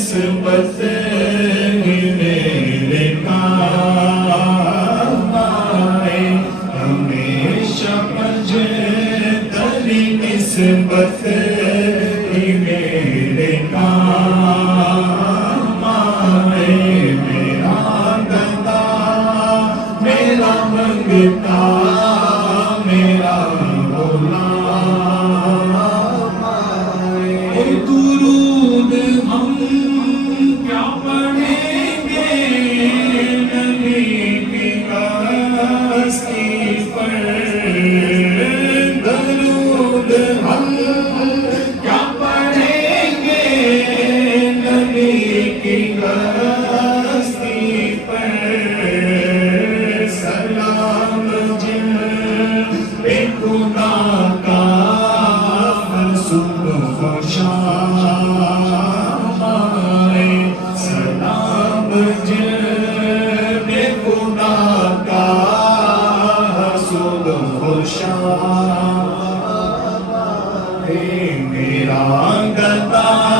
نسبت ہی میرے کام آئے ہمیشہ مجھے تیری نسبت ہی میرے کام آئے میرا گدا میرا منگتا میرا غلام آئے درود ہم کیا پڑھیں گے نبی کی ہستی پر درود ہم کیا پڑھیں گے نبی کی ہستی پر سلام جن بے گناہ کا صبح و شام آئے سلام جن بے گناہ کا صبح و شام آئے میرا گدا